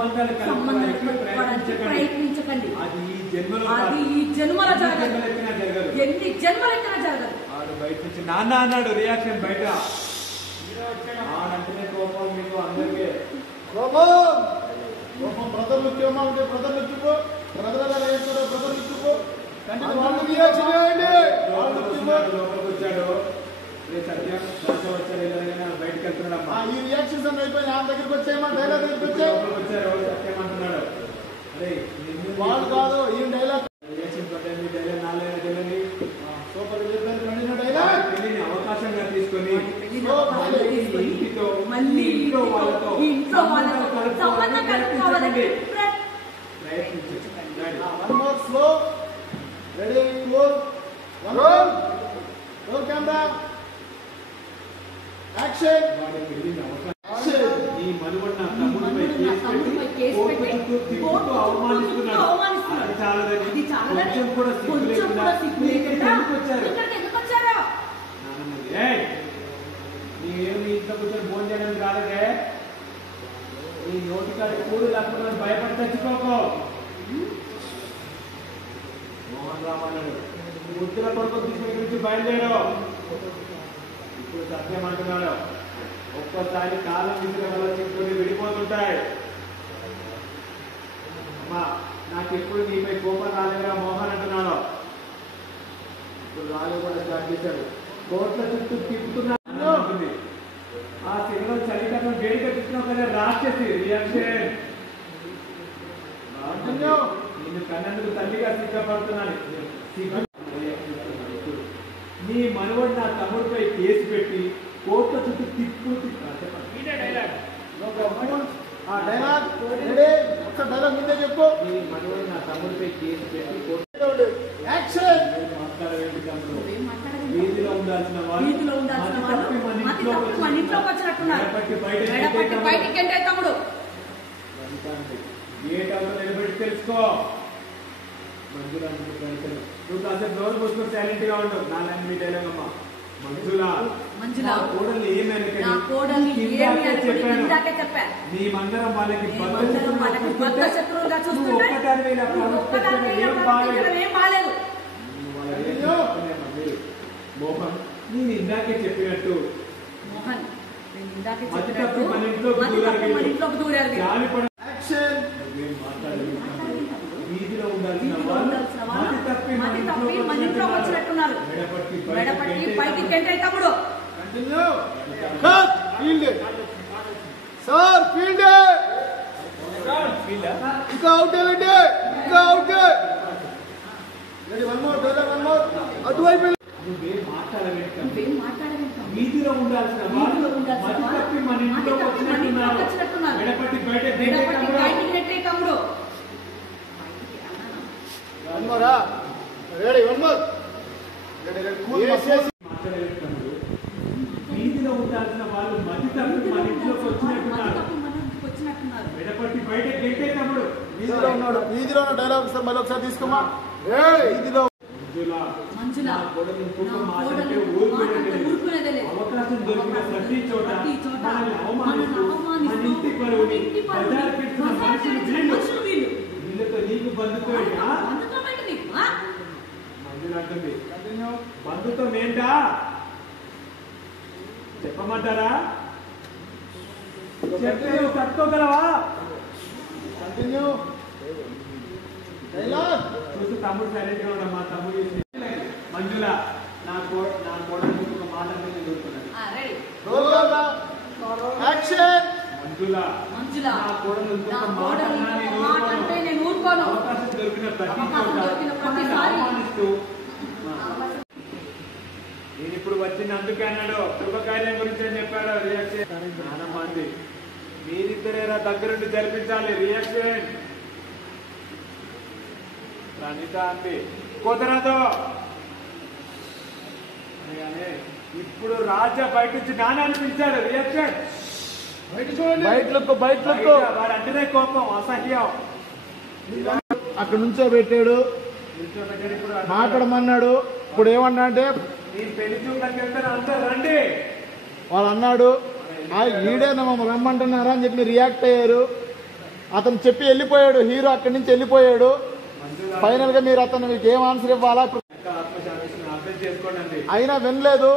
సంబంధాలు ప్రయత్నించకండి. అది ఈ జన్మలో జరగదు. ఎన్ని జన్మలెత్తినా జరగదు. ఆడు బయట నుంచి నాన్న అన్నాడు. రియాక్షన్ బయట ఆడంటేనే కోపం. మీకు అందరికీ కోపం బ్రదర్లు వచ్చేమా ఉంటే బ్రదర్లు వచ్చుకో, బ్రదర్ ఎలా చేస్తారో బ్రదర్లు వచ్చుకో. వాళ్ళు రియాక్షన్ లోపలికి వచ్చాడు. సత్యం వచ్చాడు. బయటకు వెళ్తున్నాడమ్మా. ఈ రియాక్షన్స్ అన్నీ అయిపోయి ఆ దగ్గరికి వచ్చాయమ్మా, డైలాగ్ దగ్గరికి వచ్చాయి. వచ్చారు. సత్యం అంటున్నాడు, అరే వాళ్ళు కాదు ఈ డైలాగ్ రియాక్షన్ పట్టండి. డైలాగ్ నాలుగైనా తెలియని సూపర్ చెప్పారు. డైలాగ్ తెలియని అవకాశంగా తీసుకొని ఇంటితో మళ్ళీ ఇంట్లో వాళ్ళతో సంబంధం కలుపుకోవాలని ప్రయత్నించండి. One more slow, ready, roll, roll, roll camera, action. వాడికి వెళ్ళిన అవకాశం ఈ మనువన్న తమ్ముడిపై కేసు పెట్టి కోర్టు అవమానిస్తున్నాడు. అది చాలదని కొంచెం కూడా సిగ్గు లేకుండా ఎందుకు వచ్చారు? నీవేమి ఇంట్లో కూర్చొని భోజనం చేయడానికి రాలేదే. నీ నోటికాడ కూడు లేకుండా భయపడి చచ్చిపోకో. మోహన్ రావు అన్నాడు, ముద్దుల కొడుకు తీసుకుని గురించి బయలుదేరు. ఇప్పుడు సత్యం అంటున్నాడు, ఒక్కసారి కాలం విసిరే వల్ల చెప్పుకొని విడిపోతుంటాయి. అమ్మా నాకు ఎప్పుడు నీపై కోపం రాలేదా మోహన్ అంటున్నాడు. ఇప్పుడు రాజు కూడా స్టార్ట్ చేశాడు. కోట్ల చుట్టూ తిప్పుతున్నా ఉంటుంది. ఆ సినిమా చలికట్టం వేడిగా తిప్పినా కదా రాక్షసి రియాక్షన్. నేను కన్నందుకు తల్లిగా సిద్ధపడుతున్నాను. నీ మనవడు నా తమ్ముడిపై కేసు పెట్టి కోట్ల చుట్టూ తిప్పు డైలాగ్ డైలాగ్ ముందే చెప్పు. నీ మనవడు నా తమ్ముడిపై కేసు పెట్టి యాక్షన్. మాట్లాడవేంటి తమ్ముడు? వీధిలో ఉండాల్సిన వాళ్ళు మన ఇంట్లోకి వచ్చినట్టున్నారు. బయటికి అంటే తమ్ముడు ఏటాలో నిలబెట్టి తెలుసుకో. మంజుల నువ్వు కాసేపు రోజు మూసుకొని సైలెంట్ గా ఉండవు. నా లైన్ మీ డైలాగ్ అమ్మా. మంజుల కోడలు ఏమైనా చెప్పాను. మేమందరం వాళ్ళకి బద్ద శత్రువులుగా చూస్తుంటే ఏం బాలేదు. మోహన్ నేను ఇందాకే చెప్పినట్టు మన ఇంట్లోకి దూరారు. వీధిలో ఉండాల్సిన వాళ్ళు మన ఇంట్లోకి వచ్చినట్టున్నారు. మెడపట్టి పైకి గంటే తమ్ముడు. సార్ ఫీల్డ్ ఇంకా అవుట్ అండి, ఇంకా out. One more dialogue, one more. అటువైపు నువ్వేం మాట్లాడవేంటి? వీధిలో ఉండాల్సిన వాళ్ళు మన ఇంట్లో వచ్చినట్టున్నారు. మెడపట్టి బయటికి నెట్టే తమ్ముడు. వన్ మోరా, రెడీ, వన్ మోర్. మాట్లాడవేంటి తమ్ముడు? వీధిలో ఉండాల్సిన వాళ్ళు మధ్య తప్పి మన ఇంట్లోకి వచ్చినట్టున్నారు. మెడపట్టి బయట గెట్టే తమ్ముడు. వీధిలో ఉన్నాడు. వీధిలో ఉన్న డైలాగ్ సార్ మళ్ళీ ఒకసారి తీసుకోమా. వీధిలో అవకాశం దొరికిన ప్రతి చోట మనల్ని అవమానిస్తూ మన ఇంటి పరువుని బజారు పెడుతున్న మనుషులు వీళ్ళతో నీకు బంధుత్వం మంజులు అంటుంది. బంధుత్వం ఏంటా చెప్పమంటారా? చెప్తే నువ్వు కట్టుకోగలవా? Continue dialogue. చూసి తమ్ముడు సైలెంట్ గా ఉండమ్మా. తమ్ముడు మంజుల నా కోడలు ఒక మాట నేను దొరుకుతున్నాను. మంజుల నా కోడలు నేను ఊరుకోను. అవకాశం దొరికిన ప్రతిసారి నేను ఇప్పుడు వచ్చింది అందుకే అన్నాడు. శుభకార్యం గురించి అని చెప్పాడు. రియాక్షన్ నానమ్మ అంది, మీరిద్దరేరా దగ్గరుండి జరిపించాలి. రియాక్షన్ ప్రణీత అంది, కుదరదు. ఇప్పుడు రాజా బయట నుంచి నాన్న అనిపించాడు. రియాక్షన్ బయట వాడు అంటేనే కోపం, అసహ్యం. అక్కడ నుంచో పెట్టాడు, మాట్లాడమన్నాడు. ఇప్పుడు ఏమన్నా అంటే నేను పెళ్లి చూడడానికి వెళ్తాను అందరూ రండి వాళ్ళు అన్నాడు. ఈడేనా మమ్మల్ని రమ్మంటున్నారా అని చెప్పి రియాక్ట్ అయ్యారు. అతను చెప్పి వెళ్ళిపోయాడు, హీరో అక్కడి నుంచి వెళ్ళిపోయాడు. ఫైనల్ గా మీరు అతను మీకు ఏం ఆన్సర్ ఇవ్వాలా? అయినా వినలేదు.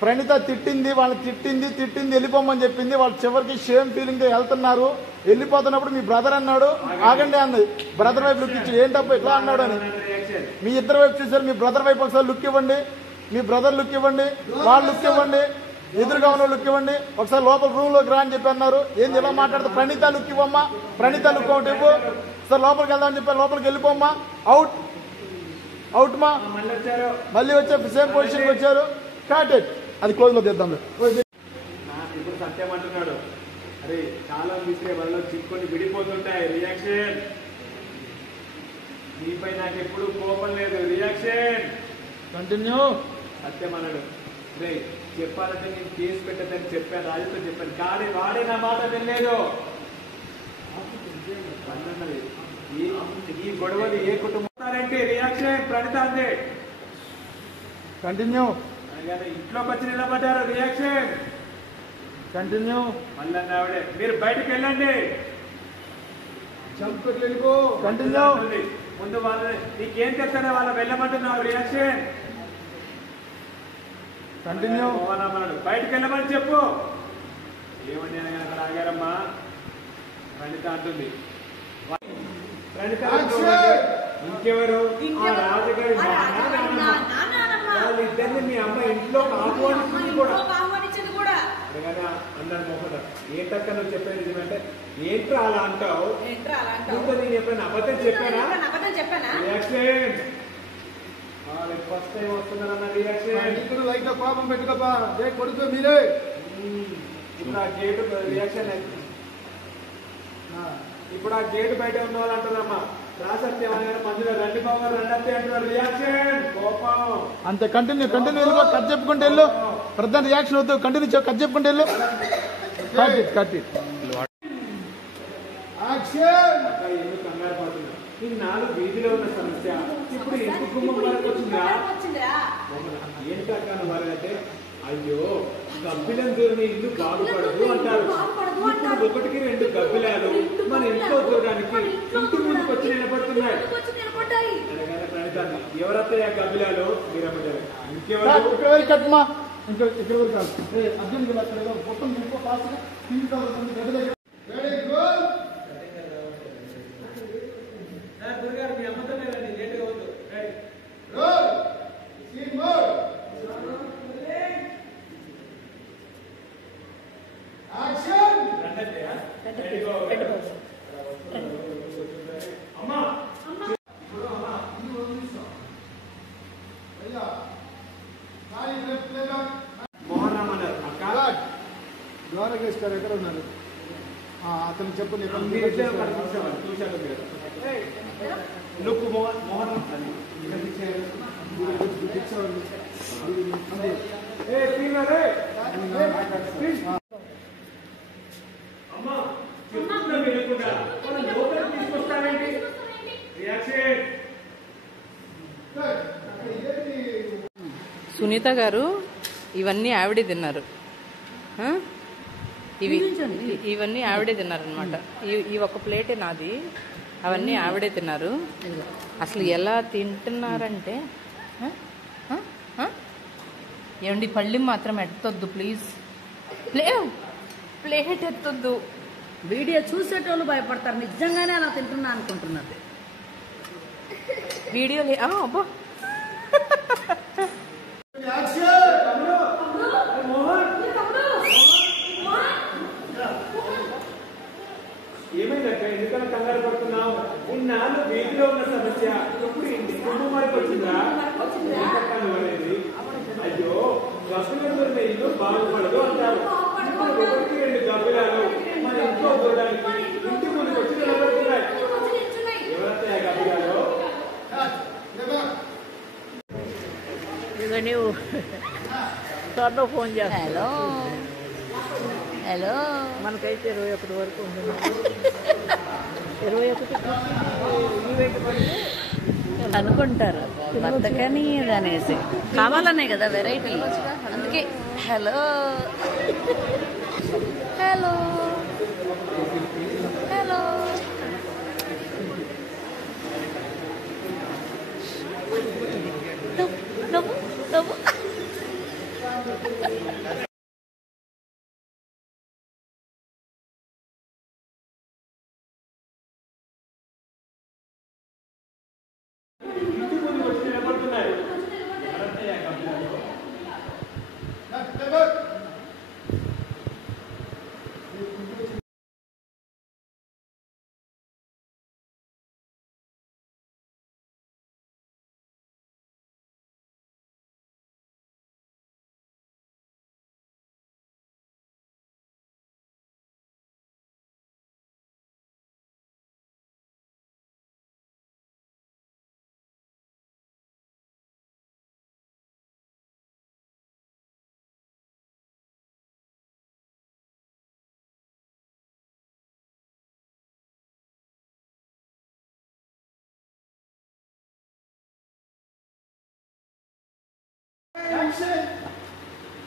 ప్రణీత తిట్టింది, వాళ్ళని తిట్టింది వెళ్ళిపోమని చెప్పింది. వాళ్ళు చివరికి షేమ్ ఫీలింగ్ వెళ్తున్నారు. వెళ్ళిపోతున్నప్పుడు మీ బ్రదర్ అన్నాడు, ఆగండి అన్నది. బ్రదర్ వైపు లుక్ ఇచ్చి ఏంటప్ప ఇట్లా అన్నాడు అని. మీ ఇద్దరు వైపు చూసారు, మీ బ్రదర్ వైపు ఒకసారి లుక్ ఇవ్వండి, మీ బ్రదర్ లుక్ ఇవ్వండి, వాళ్ళు లుక్ ఇవ్వండి, ఎదురుగా ఉన్న లుక్ ఇవ్వండి. ఒకసారి లోపల రూమ్ లోకి రా అని చెప్పి అన్నారు. ఏంది ఇలా మాట్లాడుతూ? ప్రణీత లుక్ ఇవ్వమ్మా, ప్రణీత లుక్ ఒకటి ఇవ్వు. సార్ లోపలికి వెళ్దామని చెప్పి లోపలికి వెళ్ళిపోమ్మా. అవుట్ మా. మళ్ళీ వచ్చే సేమ్ పొజిషన్కి వచ్చారు. కాటెడ్ అది క్లోజ్ లో తెద్దాం. ఇప్పుడు సత్యం అంటున్నాడు, అరే చాలా మిస్టే వాళ్ళు చిక్కుని విడిపోతుంటాయి. రియాక్షన్ నీపై నాకు ఎప్పుడు కోపం లేదు. Reaction continue. సత్యం అన్నాడు, రే చెప్పాలంటే నేను కేసు పెట్టదని చెప్పాను, రాజుతో చెప్పాను, కానీ వాడే నా మాట వినలేదు. ఈ గొడవలు ఏ కుటుంబం అంటే రియాక్షన్ ప్రణీత అంతే. కంటిన్యూ. ఇంట్లోకి వచ్చి నిలబడ్డారు. Reaction continue. మళ్ళీ ఆవిడే మీరు బయటకు వెళ్ళండి. కంటిన్యూ. ముందు వాళ్ళు నీకేం తెస్తానే వాళ్ళ వెళ్ళమంటున్నావు. Reaction continue. మోహనమ్మన్నాడు, బయటకు వెళ్ళమని చెప్పు. ఏమని అక్కడ ఆగారమ్మా. ప్రణీత అంటుంది, ప్రణీత ఇంకెవరు? ఆ రాజుగారి వాళ్ళిద్దరిని మీ అమ్మ ఇంట్లో ఆహ్వానించింది కూడా అన్నాడు మోహన్. ఏంటక్క నువ్వు చెప్పేది నిజమంటే, ఏంట్రా అలా అంటావు? నీతో నేను ఎప్పుడైనా అబద్ధం చెప్పానా? రియాక్షన్ ఫస్ట్ టైం వస్తున్నారన్న రియాక్షన్. లైట్ కోపం పెట్టుకోపా, కొడుకు మీరే. ఇప్పుడు ఆ గేటు రియాక్షన్ ఇప్పుడు ఆ గేటు బయట ఉన్న వాళ్ళు అంటున్నారమ్మా, రాసత్యం అనే మందులో రండి బాబు రండి అంటున్నారు. రియాక్షన్ కోపం అంతే. కంటిన్యూ వెళ్ళిపో. కట్ చెప్పుకుంటే వెళ్ళు. ప్రధాన రియాక్షన్ వద్దు, కంటిన్యూ కట్ చెప్పుకుంటే వెళ్ళు. కట్ ఎందుకు కంగారు పడుతున్నా? ఇన్నాళ్ళు వీధిలో ఉన్న సమస్య ఇప్పుడు ఇంటి గుమ్మం వరకు వచ్చిందా? ఏంటక్క వాళ్ళంటే, అయ్యో గబ్బిలం దూరని ఇల్లు బాగుపడదు అంటారు. ఇప్పుడు 1కి 2 గబ్బిలాలు మన ఇంట్లో దూరడానికి ఇంటి ముందుకు వచ్చి నిలబడుతున్నాయి. ప్రణీతాన్ని ఎవరత్తాయి ఆ గబ్బిలాలు? మీరమ్మారు. ఇంకెవరు? కట్మా ఇంకా ఇక్కడ కాదు. అర్జున్ మొత్తం ఇంకో ఫాస్ట్ గురుగారు మీ అమ్మతో లేదండి, లేటుగా వద్దు. మోహన్ అన్నారు అక్క ద్వారకేష్ గారు ఎక్కడ ఉన్నారు? అతను చెప్పు. చూశాను మీరు లుక్ మోహన్ అమ్మా వినకుండా లోపలికి తీసుకొస్తానండి. రియాక్షన్ సునీత గారు ఇవన్నీ ఆవిడే తిన్నారు. ఇవన్నీ ఆవిడే తిన్నారనమాట. ఈ ఒక ప్లేటే నాది, అవన్నీ ఆవిడే తిన్నారు. అసలు ఎలా తింటున్నారంటే, ఏమండి పళ్ళెం మాత్రం ఎత్తొద్దు ప్లీజ్, ప్లేట్ ఎత్తొద్దు. వీడియో చూసేటోళ్ళు భయపడతారు, నిజంగానే అలా తింటున్నా అనుకుంటున్నారు. వీడియో అబ్బా ఏమైందక్క? ఎందుకని కంగారు పడుతున్నావు? ఇన్నాళ్ళు వీధిలో ఉన్న సమస్య ఇప్పుడు ఇంటి కుటుంబం వరకు వచ్చిందా? అనేది అయ్యో గబ్బిల ఇల్లు బాగుపడదు అంటారు. ఇప్పుడు 1కి 2 గబ్బిలాలు మన ఇంట్లో చూడడానికి ఇంటి ముందుకు వచ్చి నిలబడుతున్నాయి. ఎవరైతే గబ్బిలాలు? త్వరలో ఫోన్ చేస్తా. హలో మనకైతే 21 వరకు ఉంది. 21 అనుకుంటారు బతకని అనేసి, కావాలనే కదా వెరైటీ. అందుకే హలో హలో హలో ఇంటి ముందు వచ్చి నిలబడుతున్నాయి. ఎవరంటే ఆ కంప్యూటర్లో?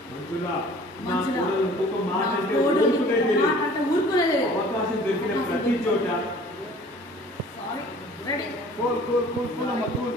మంజులా, నా కోడలు ఇంకొక మాట అంటే ఊరుకునేది లేదు. అవకాశం దొరికిన ప్రతి చోట sorry ready cool cool cool cool అమ్మ కూల్